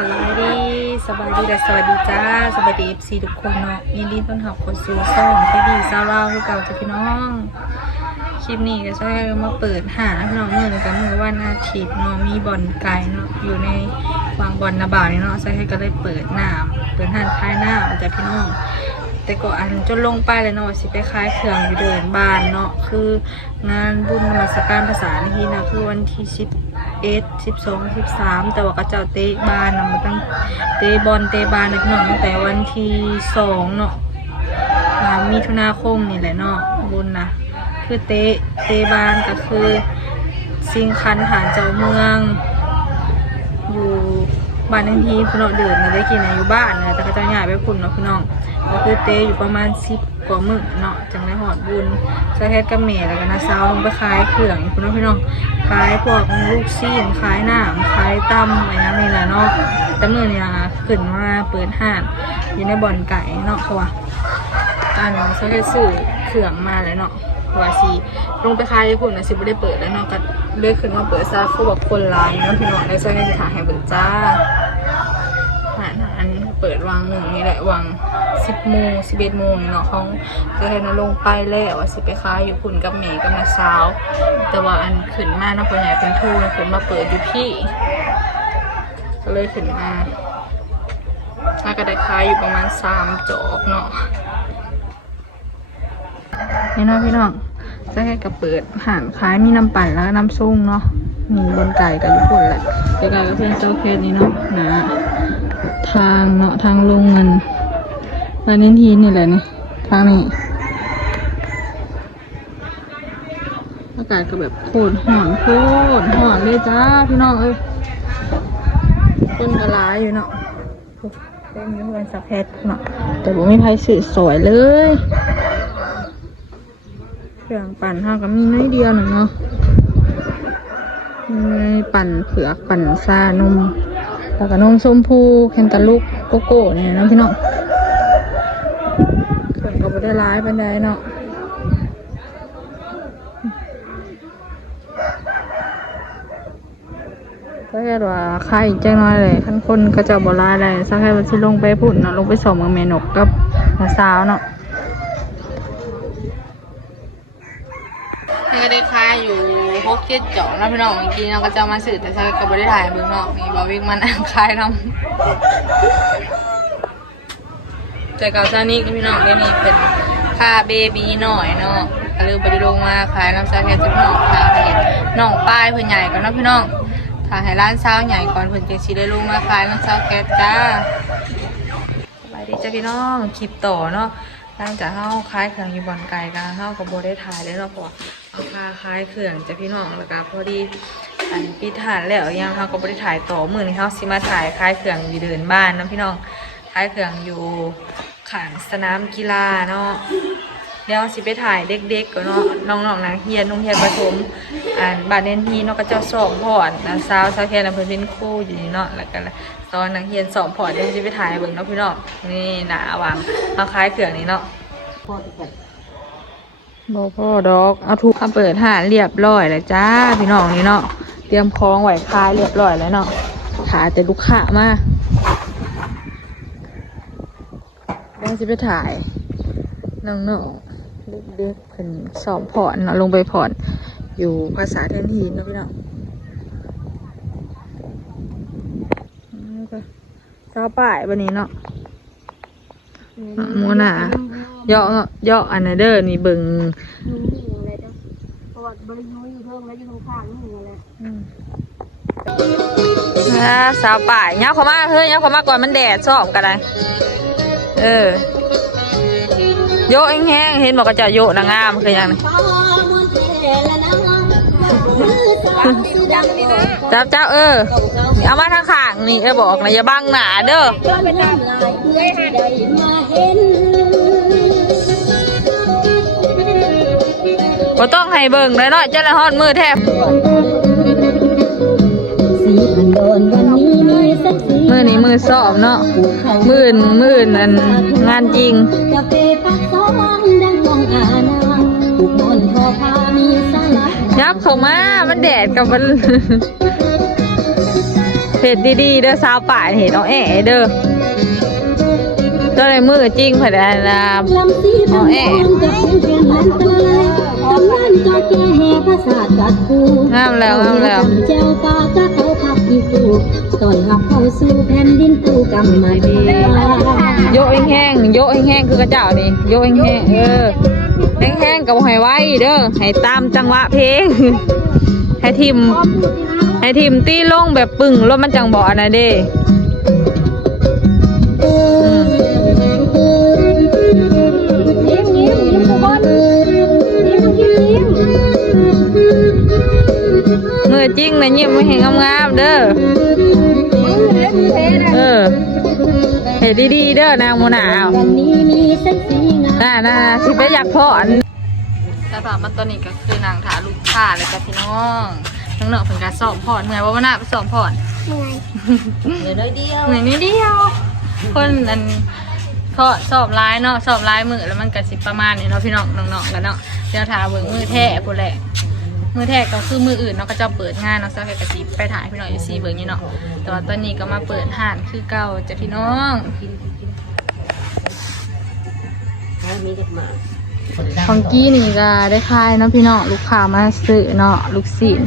บายดีและสวัสดีจ้าสวัสดีFCทุกคนเนาะยินดีต้อนรับเข้าสู่ช่องที่ดีซาวเราคือเก่าจ้ะพี่น้องคลิปนี้ก็จะมาเปิดหาพี่น้องมือกับมือวันอาทิตย์เนาะมีบ่อนไก่เนาะอยู่ในวางบ่อนนาบ่าวนี่เนาะใช่ก็เลยเปิดหน้าเปิดห้างคลายหน้าจ้ะพี่น้องแต่ก็อันจนลงไปเลยเนาะสิไปคลายเครื่องอยู่เดินบ้านเนาะคืองานบุญนมัสการภาษาที่นะคือวันที่12 13แต่ว่าก็เจ้าเตะบานนะมันตั้งเตะบอลเตะบานนะพี่น้องตั้งแต่วันที่2เนาะมิถุนาคมนี่แหละเนาะบุญนะคือเตะบานก็คือสิงคันฐานเจ้าเมืองอยู่บ้านทันทีพี่น้องเดินนะได้กินอยู่บ้านนะแต่ก็จะย้ายไปพุ่นเนาะพี่น้องก็คือเตะอยู่ประมาณ10 กว่ามื้อเนาะจังได้หอดบุญใช้แค่กระเมแล้วก็นาซาวลงไปขายเครื่องพี่น้องขายพวกลูกซีนขายหน้าขายตำอะไรนั่นนี่แหละเนาะแต่มื้อนี้ขึ้นมาเปิดห้างอยู่ในบ่อนไก่เนาะเพราะว่าใช้แค่ซื้อเครื่องมาเลยเนาะว่าสิลงไปขายพุ่นนะสิบ่ได้เปิดแล้วเนาะก็เลยขึ้นมาเปิดซะเขาบอกคนร้ายเนาะพี่น้องได้ใช้ในสถานให้เปิดจ้าอันเปิดวางหนึ่งนี่แหละวาง10 โมง 11 โมงเนาะของจะเห็นลงไปแล้วว่าสิไปขายอยู่พุ่นกับแม่กับน้าสาวแต่ว่าอันขึ้นมาเนาะพ่อใหญ่เป็นทูขึ้นมาเปิดอยู่พี่ก็เลยขึ้นมาแล้วก็ได้ขายอยู่ประมาณ3 จอกเนาะนี่เนาะพี่น้องจะให้กับเปิดห่านขายมีน้ำปั่นแล้วก็น้ำซุ่งเนาะมีบนไก่กับญี่ปุ่นแหละไก่ก็เพื่อนเจ้าเคสนี้เนาะนะทางเนาะทางลงเงินมาเน้นทีนี่แหละนี่ทางนี้อากาศก็แบบโคตรหอนเลยจ้าพี่น้องเอ้ยต้นกระลาอยู่เนาะเต็มอยู่เพื่อนสักเพชรเนาะแต่ผมไม่ไพ่สื่อสวยเลยเครื่องปั่นห้าก็มีน้อยเดียวหนึ่งเนาะปั่นเผือกปั่นซานมแล้วก็นมส้มพูแคนตาลูกโกโก้เนี่ยนะพี่น้องเครื่องก็ไม่ได้ร้ายเป็นไรเนาะก็แค่ว่าใครจังน้อยเลยขั้นคนก็จะบ่ร้ายเลยสักแค่ว่าที่ลงไปพุ่นเนาะลงไปส่งกับแม่นกกับน้าสาวเนาะก็ได้ค่าอยู่6-7 จอกนะพี่น้องเมื่อกี้เราก็จะมาสื่อแต่ฉันก็ไม่ได้ถ่ายเบื้องนอกนี่บอวิ่งมันคลายน้ำแต่กับซานี่พี่น้องได้นี่เป็นค่าเบบีหน่อยเนาะก็เลยไปลงมาขายน้ำซาแค่จะพี่น้องค่าเห็นน้องป้ายเพื่อนใหญ่ก่อนนะพี่น้องถ้าให้ร้านเช้าใหญ่ก่อนเพื่อนจะชีได้ลงมาขายน้ำซาแก๊สจ้าสบายดีจ้าพี่น้องคลิปต่อเนาะหลังจากเข้าคล้ายเครื่องอยู่บ่อนไก่กันเข้ากับโบได้ถ่ายเลยเนาะเพราะเอาคาคล้ายเครื่องจะพี่น้องแล้วก็พอดีอันปิดฐานแล้วยังเขาก็บ่ได้ถ่ายต่อมือนี้เขาสิมาถ่ายคล้ายเครื่องอยู่เดินบ้านนะพี่น้องคล้ายเครื่องอยู่ข้างสนามกีฬาเนาะเดี๋ยวสิไปถ่ายเด็กๆก็เนาะน้องๆนักเรียนโรงเรียนประถมบ้านเน้นทีเนาะก็เจ้าสอบพอดนะสาวแค่นั้นเพิ่นเป็นครูอยู่นี่เนาะแล้วก็ตอนนักเรียนสอบพอดเดี๋ยวสิไปถ่ายเบิ่งเนาะพี่น้องนี่หน้าวางเอาคล้ายเครื่องนี้เนาะบ่พ่อดอกเอาถูกเปิดหาเรียบร้อยแล้วจ้าพี่น้องนี่เนาะเตรียมคล้องไหวคลายเรียบร้อยแล้วเนาะขาแต่ลูกค้ามาแล้วจะไปถ่ายน้องๆเด็กๆเพิ่นสอบผ่อนเนาะลงไปผ่อนอยู่ภาษาแทนทีเนาะพี่น้องเจ้าป่ายวันนี้เนาะมัวหนาเยาะอันนั้นเด้อนี่เบิ่งสาวป่ายเงาเขามาเฮ้ยเงาเขามาก่อนมันแดดซ้อมกันเลยโยะแห้งเห็นบอกก็จะโยะนางงามคือยังเจ้าเอามาทางข้างนี่บอกนะอย่าบังหนาเด้อก็ต้องให้เบิ่งเลยเนาะเจ้าละฮอดมือแทบมือนี้มือสอบเนาะมือนั่นงานจริงยับเข้ามามันแดดกับมัน เผ็ดดีๆเด้อสาวป่ายเห็นเอาแอะเด้อตัวในมือจริงเผ็ดอะไรเอาแอะห้ามแล้วตอนหับเข้าสู่แผ่นดินปูกำมาดีโยกแห้งคือกระเจ้านี่โยกแห้งแห้งกับให้ไว้เด้อให้ตามจังหวะเพลงให้ทีมตีลงแบบปึ่งรถมันจังบ่อนะเด้มือจริงนะยิ้มไม่เห็นงามๆเด้อเห็นดีๆเด้อนางโมนาน่าสิไปอยากพอนแต่ป่ามันตัวนี้ก็คือนางถาลูกค้าเลยจ้ะพี่น้องน้องๆเป็นการสอบพอนเหมือนว่าหน้าไปสอบพอนเหนื่อยน้อยเดียวคนอันเขาสอบร้ายเนาะสอบร้ายมือแล้วมันกระสิบประมาณนี้เนาะพี่น้องน้องๆกันเนาะเดี๋ยวถาเบิ่งมือแท้พูดแหละมือแท้ก็คือมืออื่นเนาะก็จะเปิดงานเนาะสักแค่กระสิบไปถ่ายพี่น้องอยู่ซีเบิ่งนี่เนาะแต่ว่าตอนนี้ก็มาเปิดห้านคือเก่าจ้ะพี่น้องของกี้นี่ก็ได้ขายเนาะพี่น้องลูกค้ามาซื้อเนาะลูกศิษย์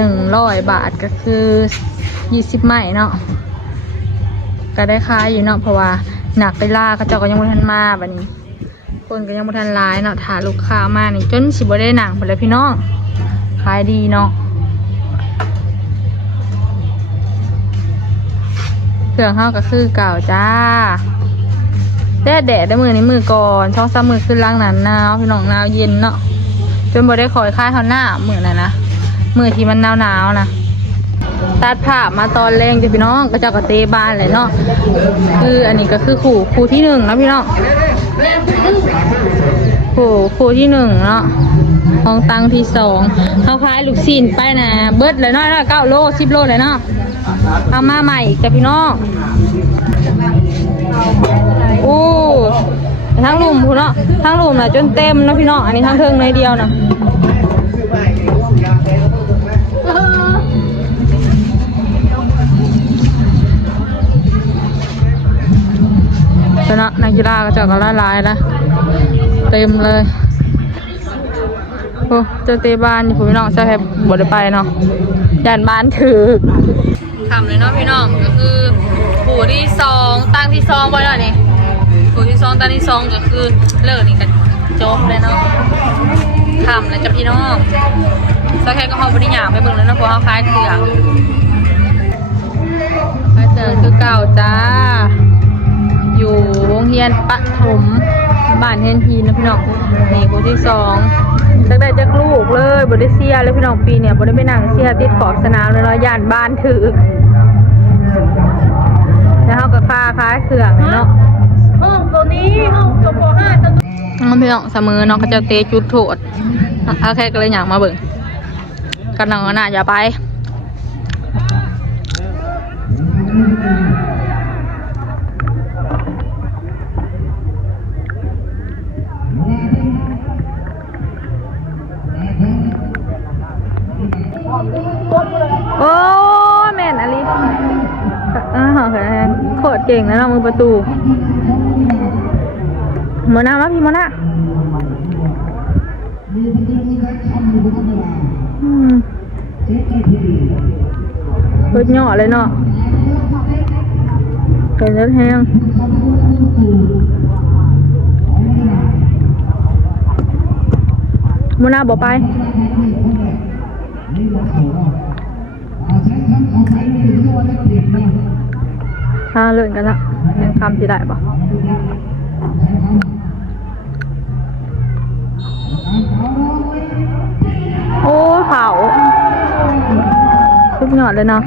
100 บาทก็คือ20 ไม้เนาะก็ได้ขายอยู่เนาะเพราะว่าหนักไปล่าเขาเจ้าก็ยังไม่ทันมาบัดนี้คนก็ยังไม่ทันร้ายเนาะถ้าลูกค้ามานี่จนสิบ่ได้หนังหมดเลยพี่น้องขายดีเนาะเครื่องข้าวก็คือเก่าจ้าแดดได้มือนี้มือก่อนช่องซ้ำมือขึ้นล่างหนาวพี่น้องหนาวเย็นเนาะจนบ่ได้คอยค่ายเขาหน้ามือนะมือที่มันหนาวนะตัดผ้ามาตอนแรงจะพี่น้องก็จะกระเตบานเลยเนาะคืออันนี้ก็คือคู่ที่1นะพี่น้องคู่ที่1เนาะของตังที่2เขาคล้ายลูกศิษย์ไปนะเบิดเลยเนาะ9 โล 10 โลเลยเนาะเอามาใหม่อีกจ้ะพี่น้องโอ้ทั้งหลุมพูเนาะทั้งหลุมน่ะจนเต็มนะพี่น้องอันนี้ทั้งเทิงในเดียวนะชนะนักกีฬาก็จะกันลายนะเต็มเลยโอ้เจอเตะบ้านอยู่พี่น้องใช่ไหมบดไปเนาะยันบ้านถือทำเลยเนาะพี่น้องก็คือผู้ที่2ตั้งที่2ไว้แล้วนี่ผู้ที่2ตั้งที่2ก็คือเลิกนี่กันจบเลยเนาะทำเลยจ้ะพี่น้องสักแค่ก็เขาบริญญาไปเบิ่งแล้วนะเพราะเขาคล้ายเครื่องมาเจอคือเก่าจ้าอยู่วงเฮียนปฐมบ้านเฮนทีนะพี่น้องนี่ผู้ที่2ตั้งแต่จะลูกเลยบริเซียเลยพี่น้องปีเนี่ยบริไปนั่งเซียติดขอบสนามเลยเนาะย่านบ้านถือแล้วเขาก็ค้าเครื่องเนาะห้องตัวนี้ห้องตัวป .5 ตัวพี่น้องเสมอเนาะเขาจะเตะจุดโทษเอาแค่ก็เลยอยากมาเบิ่งกันหนังน่ะอย่าไปโอ้แม่นอลิโคตรเก่งนะน้องมือประตูโมนามาพี่โมนารถเหาะเลยเนาะเป็นรถแห้งโมนาบอกไปเลื่อนกันละยังคำที่ได้ปะโอ้เผาทุกหยอดเลยเนาะ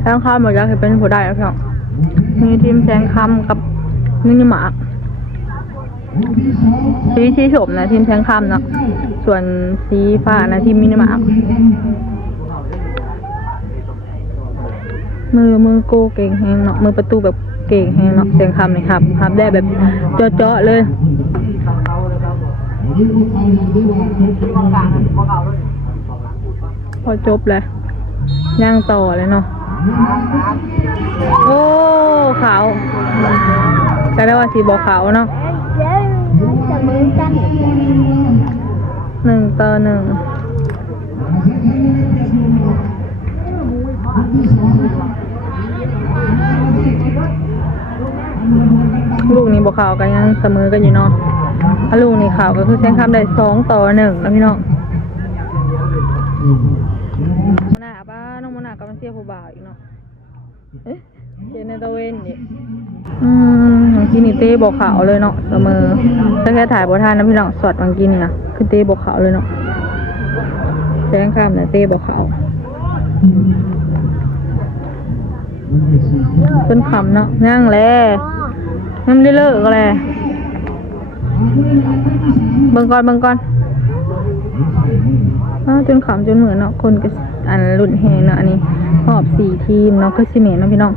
แซงคำหมดแล้วคือเป็นผู้ได้แล้วพี่น้องมีทีมแซงคำกับมินิมาร์สีชมนะทีมแซงคำเนาะส่วนสีฟ้านะทีมมินิมาร์มือโกเก่งแหงเนาะมือประตูแบบเก่งแหงเนาะเสียงคำเลยครับได้แบบเจาะเลย อจบเลยย่างต่อเลยเนาะโอ้ขาวแต่แล้วว่าสีบอกขาวเนาะ1-1ลูกนี้บอกขาวกันยังเสมอกันอยู่เนาะถ้าลูกนี้ขาวก็คือแซงข้ามได้2-1แล้วพี่น้องหน้าป้าน้องมนากับมันเสียผู้บ่าวอีกเนาะเจนในตะเวนดิบางทีนี่เต้บอกขาวเลยเนาะเสมอถ้าแค่ถ่ายบททานนะพี่น้องสอดบางทีนี่นะคือเต้บอกขาวเลยเนาะแซงข้ามเนี่ยเต้บอกขาวเป็นคำเนาะย่างแล้วน้ำเลิกก็เลยเบิ่งก่อนจนขำจนเหมือนเนาะคนก็อันรุ่นแหงเนาะอันนี้หอบ4 ทีมเนาะก็สิเมนเนาะพี่น้อง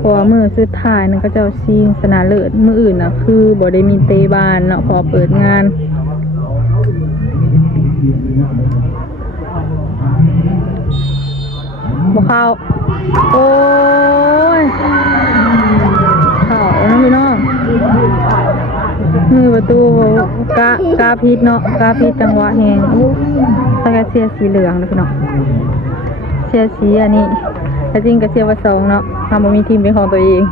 พอมือสุดท้ายนั่นก็จะชิงชนะเลิศมืออื่นนะคือบ่ได้มีเตะบานเนาะพอเปิดงานบ่เข้าโอ้ยเข้านะพี่น้องมือประตูกาพิษเนาะกาพิษจังหวะแหงถ้าแกเสียสีเหลืองนะพี่น้องเสียสีอันนี้แต่จริงก็เสียว่า2เนาะทำบ่มีทีมเป็นของตัวเอง